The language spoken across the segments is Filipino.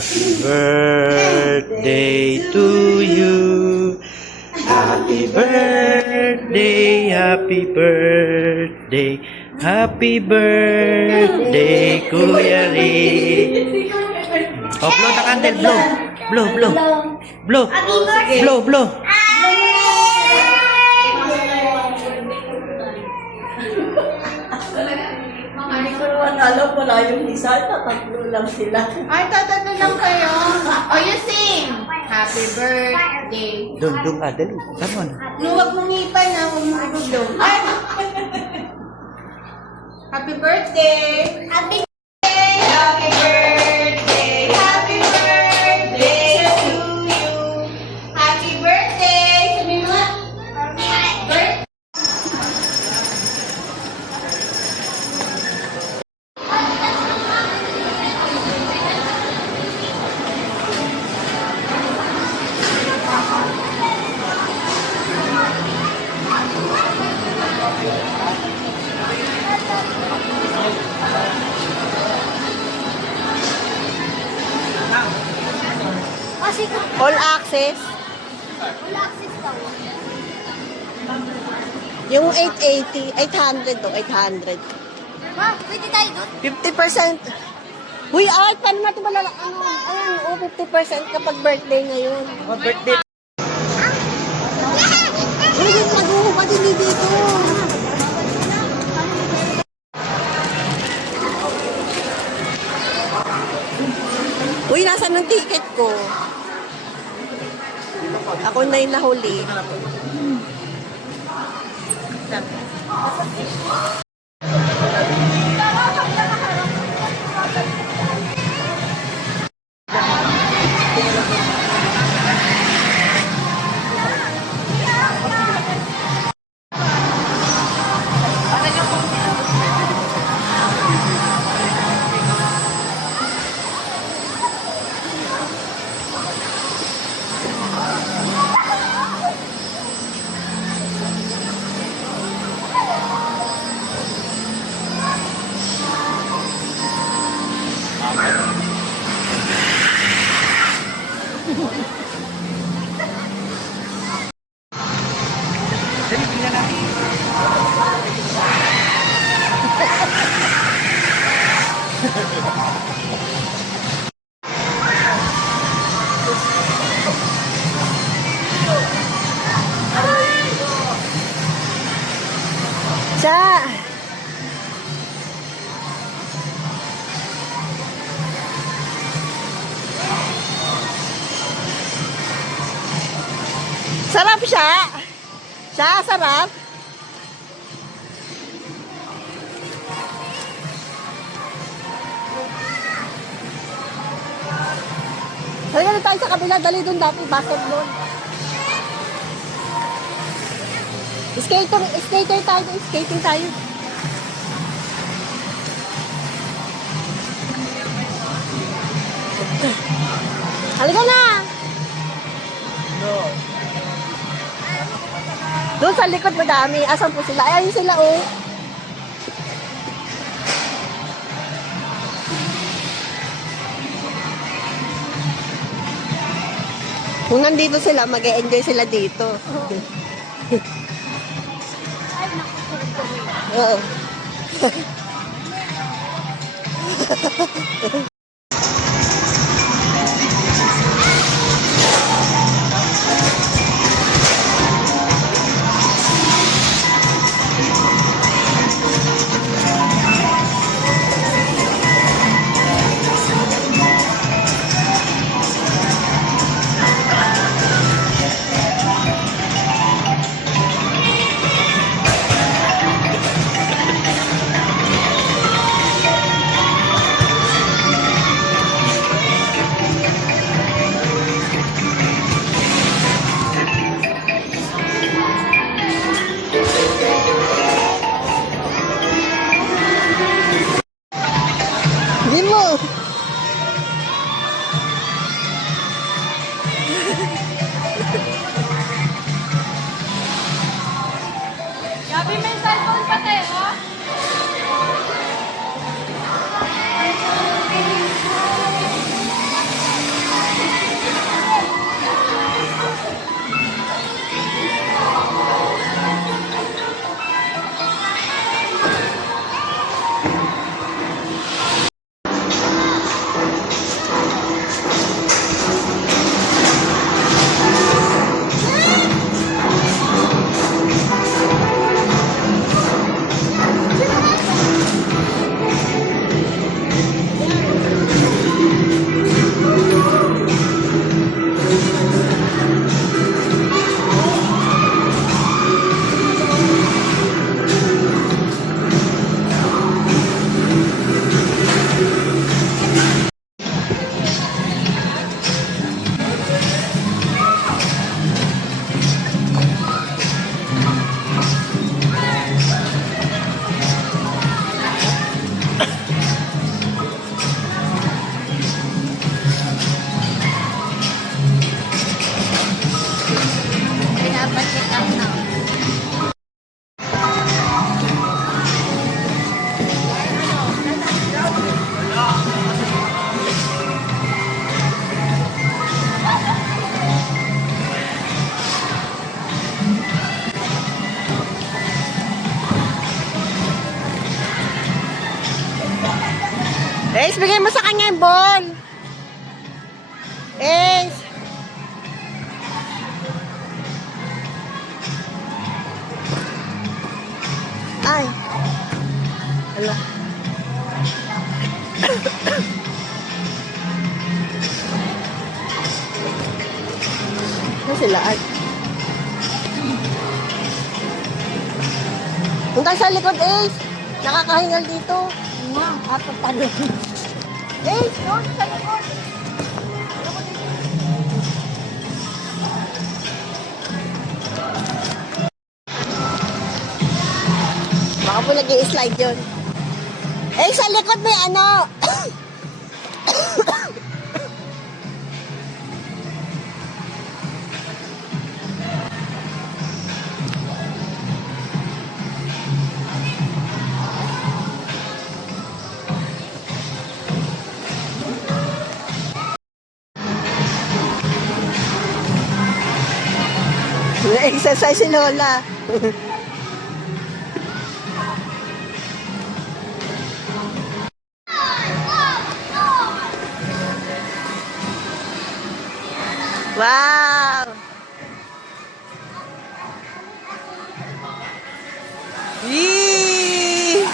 Happy birthday to you. Happy birthday, happy birthday, happy birthday, Kuya Rick. Oh, blow the candle, blow. Blow, blow. Blow. Blow, blow. Hindi ko naman alam, wala yung isa, tatatlo lang sila. Ay, tatatlo lang kayo. Oh, you sing. Happy birthday. Dung, Adel. Come on. Luwag mong ngipay na, huwag mo ibuglo. Ay! Happy birthday! Happy birthday! Happy birthday! Happy birthday to you! Happy birthday! Sabi mo nga. Birthday! All access. Yung 880, 800 to 800. Ma, pwede tayo doon? 50%. Uy, ay, paano natin malala? Ayan, 50% kapag birthday ngayon. Birthday. Uy, nag-uupa din dito. Uy, nasaan ang ticket ko? Ako na yung nahuli. Siya! Sarap siya! Siya, sarap! Halika na tayo sa kabila, dali doon dapat basketball. Skating tayo. Halika na! Doon sa likod madami. Asan po sila? Ayun sila, oh. Kung nandito sila, mag-e-enjoy sila dito. Oo. bigay mo sa kanya yung ball. Ace. Ay. Hala. Ano sila? Punta sa likod, Ace. Nakakahingal dito. Ato pa rin. Ace, doon sa likod. Baka po nag-i-slide yun. Ace, sa likod may ano. Exercise si Lola. Wow! Yee!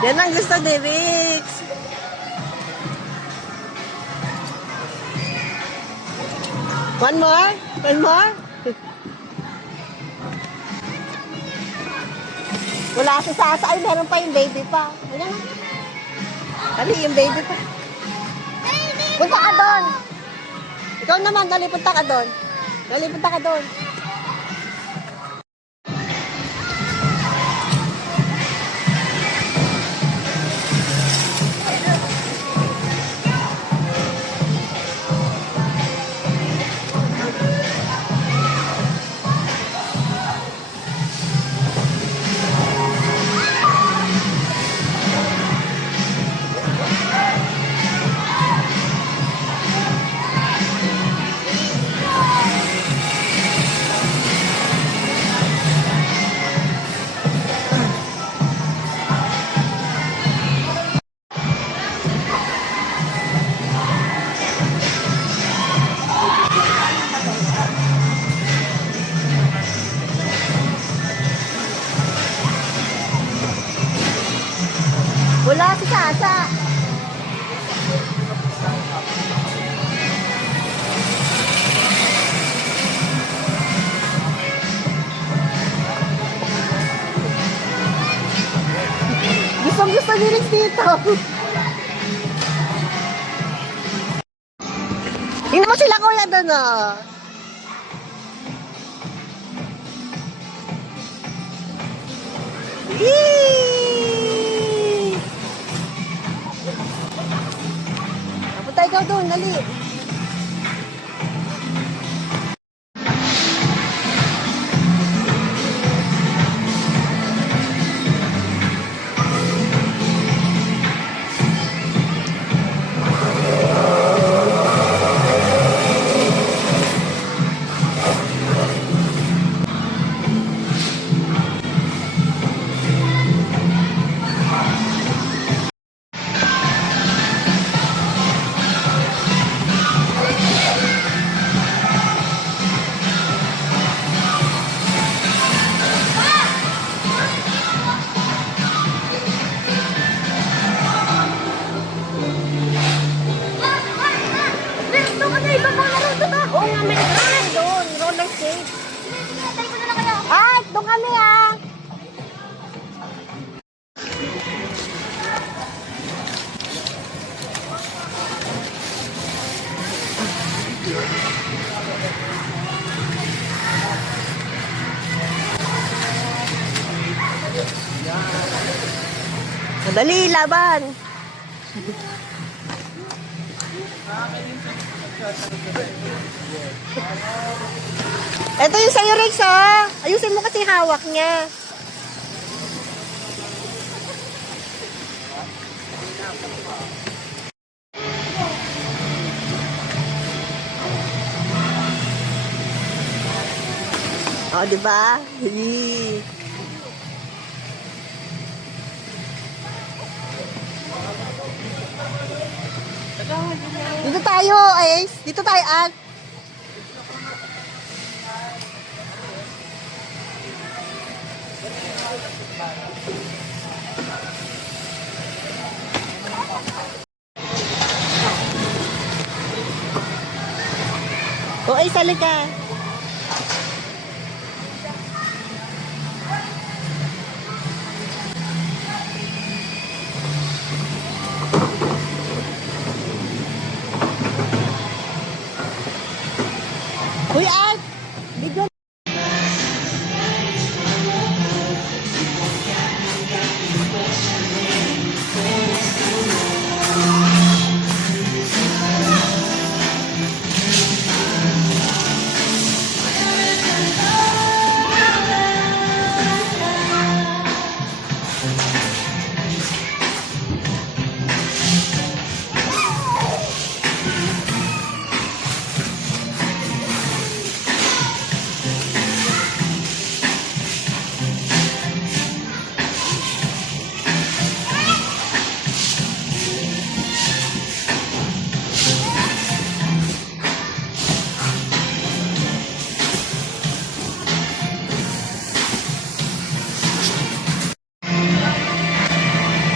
Yan ang gusto ni Rix. One more? One more? Wala si Sasa. Ay, meron pa yung baby pa. Ayan na. Dali, yung baby pa. Punta ka doon. Ikaw naman, dali, punta ka doon. Dali, punta ka doon. Wala si Sasa. Gusto ni Rix dito. Tingnan mo sila kuya doon, oh. Yee! Punta ikaw doon, dali. Oo nga, may nakalagay doon. Roller skate. Ah, doon kami ah. Madali, laban. Ito yung sa'yo, Rex, oh. Ayusin mo kasi hawak niya. Oh, di ba? Dito tayo, Ace. Dito tayo, Al. O, Ace, halika. Uy, Al! Ligo.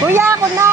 Kuya, ako na.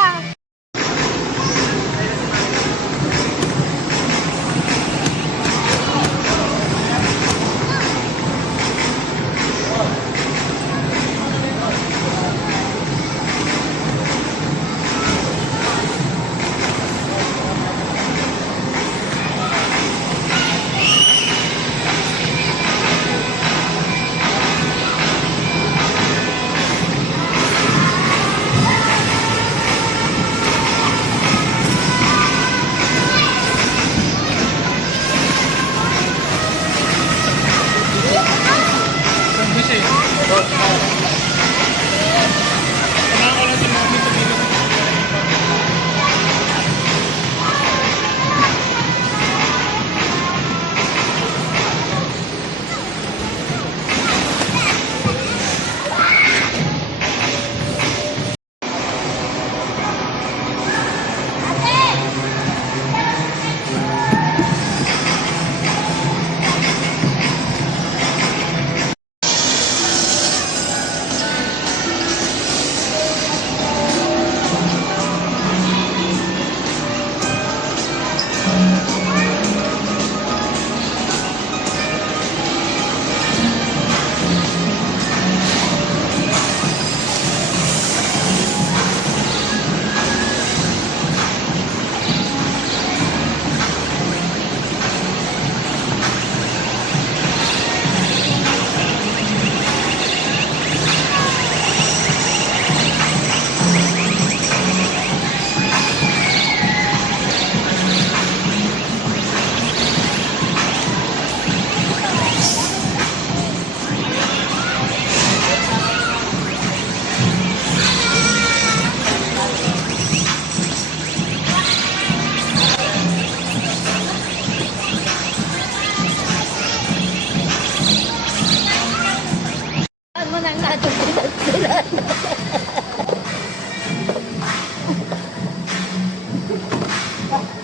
Mo nang natutunan sila.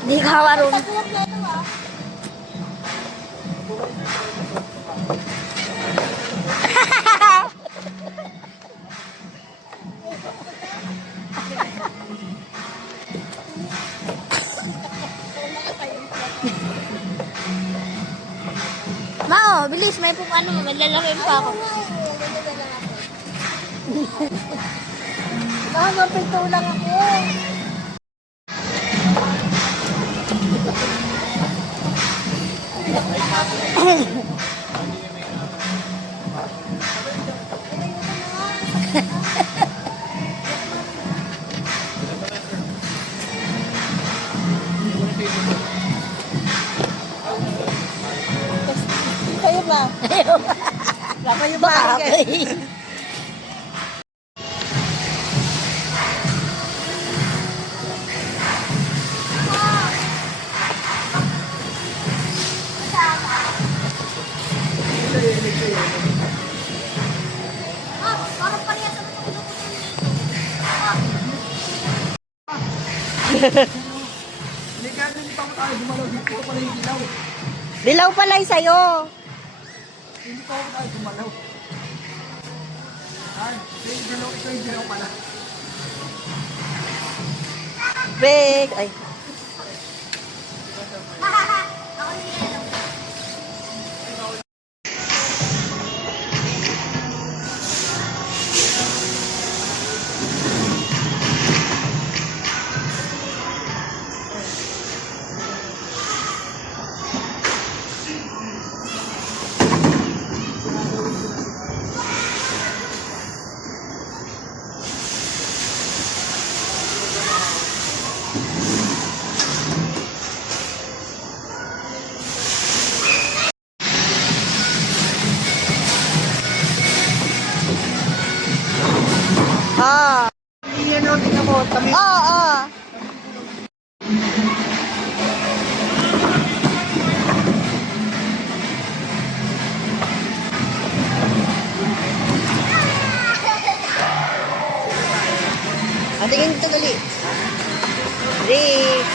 Di ka warung. Mao, bilis, may pong ano, malalaking pa ako. Mapito lang ako. Kayo ba? Kayo ba? Dilaw pala yung sa'yo. Big. Ay. Ah. Oo. Tingin dito dali. Rick.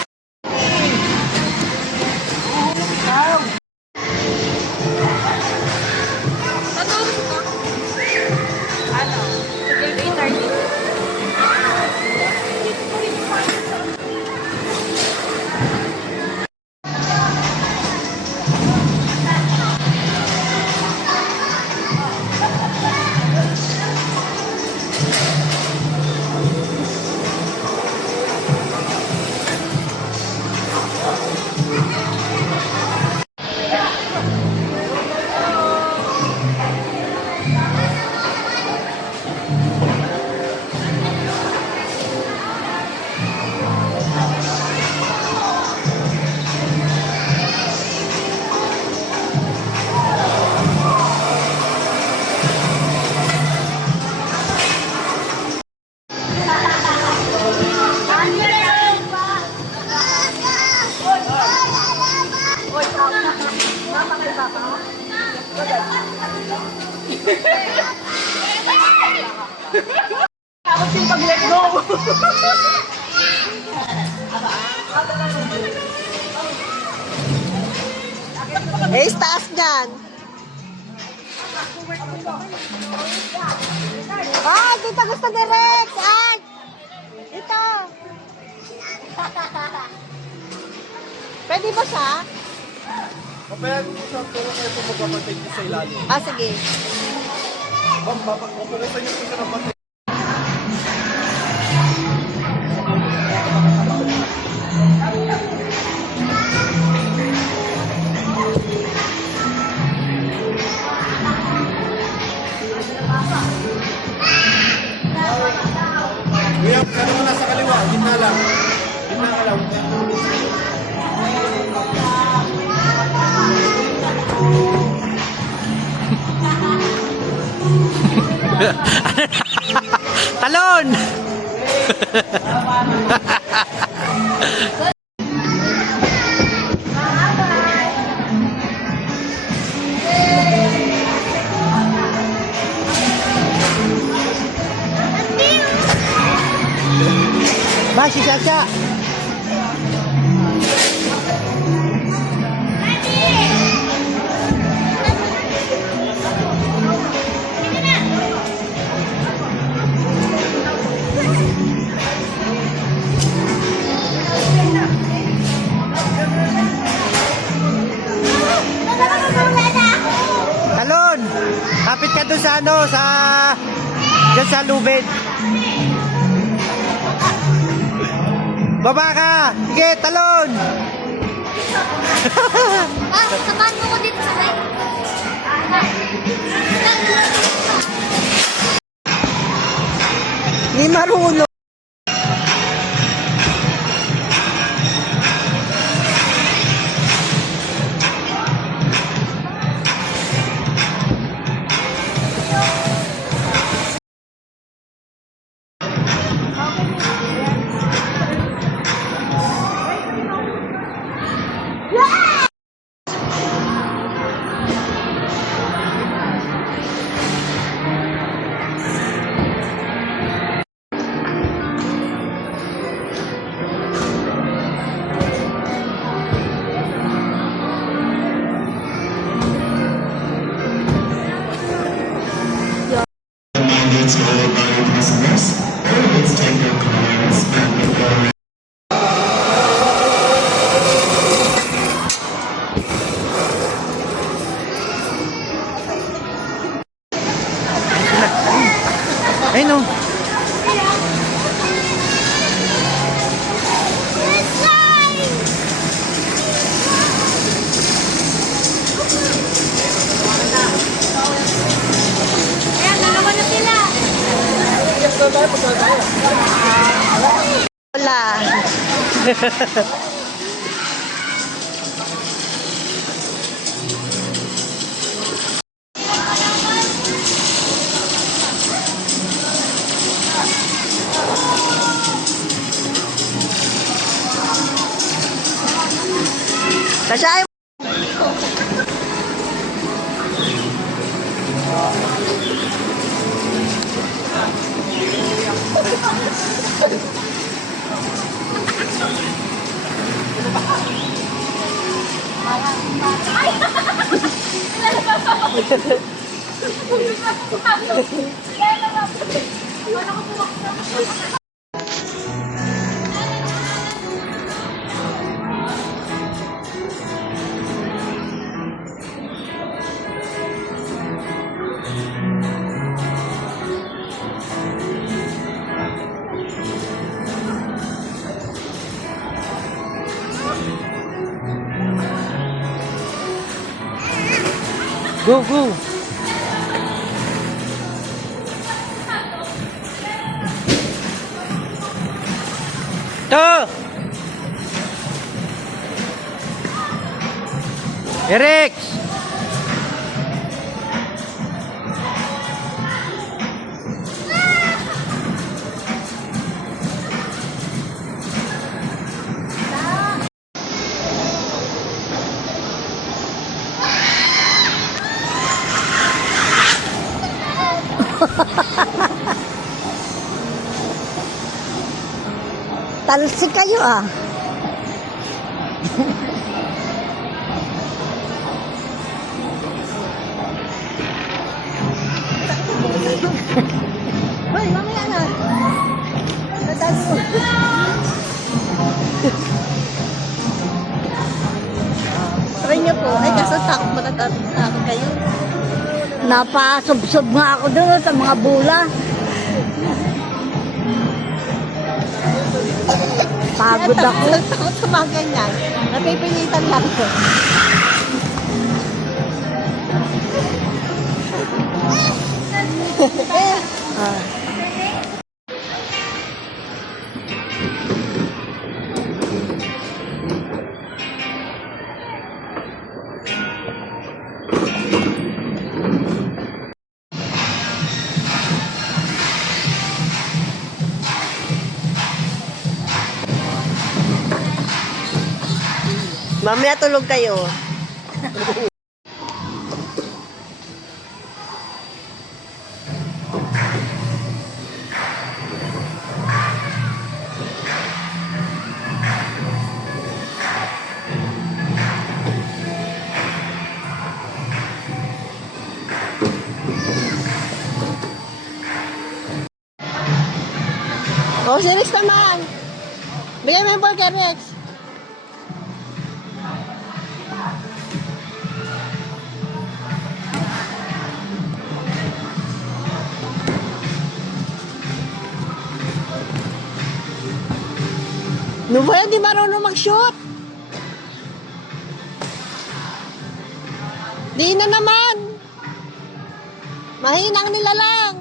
Ako yung pag-let go. Eh, taas dyan. Ah, dito gusto direct. Ah, dito. Pwede ba siya? Papayagan mo siya, pero kayo po magpapatay ko sa ilalim. Ah, sige. Ma'am, papakulitan niyo po siya ng patay. Kuya, kano mo nasa kaliwa? Gitna lang. Gitna ka lang. Talon! Ba, si Sasha! Talon! Kapit ka doon sa ano, dyan sa lubid. Baba ka! Sige, talon! Ah, samahan mo ko dito sa side. Hindi marunong. Kasi ay... Go, go. To! Eric! Talsik kayo ah. Hoy, mamaya na. Natalo mo. Try niyo po. Ay, kaso takot matatakot kayo. Napasubsob nga ako doon sa mga bula. Pagod ako. Takot sa mga ganyan. Napipilitan lang ko. Mamaya tulog kayo. Oh, si Rex naman. Bigay mo yung ball kay Rex. Nubaya, di marunong mag-shoot. Di na naman. Mahinang nila lang.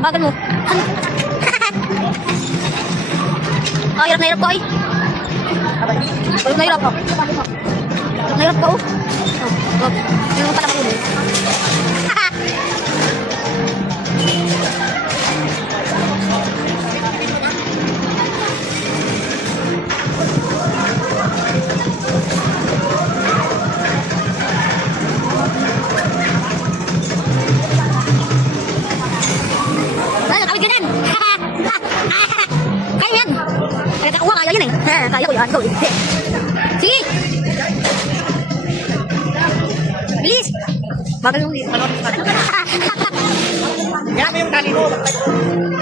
Bagal mo. Oh, hirap na hirap ko ay. Hirap na hirap ko. Hirap na hirap ko. Yung pala ko yun. Ano, kawit ganun. Kaya yan. Kaya kaya yan eh. Kaya ko yan. Go. Sige. Bilis. Bagal mo. Yan mo yung tali mo.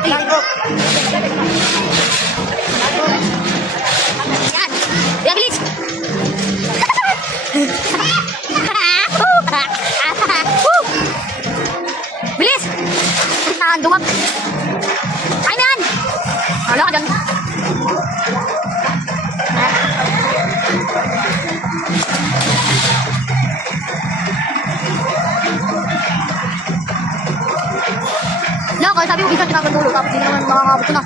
Tali mo. Yan. Yan, bilis. Bilis. Duwag. Ay, man. Wala ka dyan. Sabi ko, bisa tinapag dulo, tapos hindi naman makakabot ko na.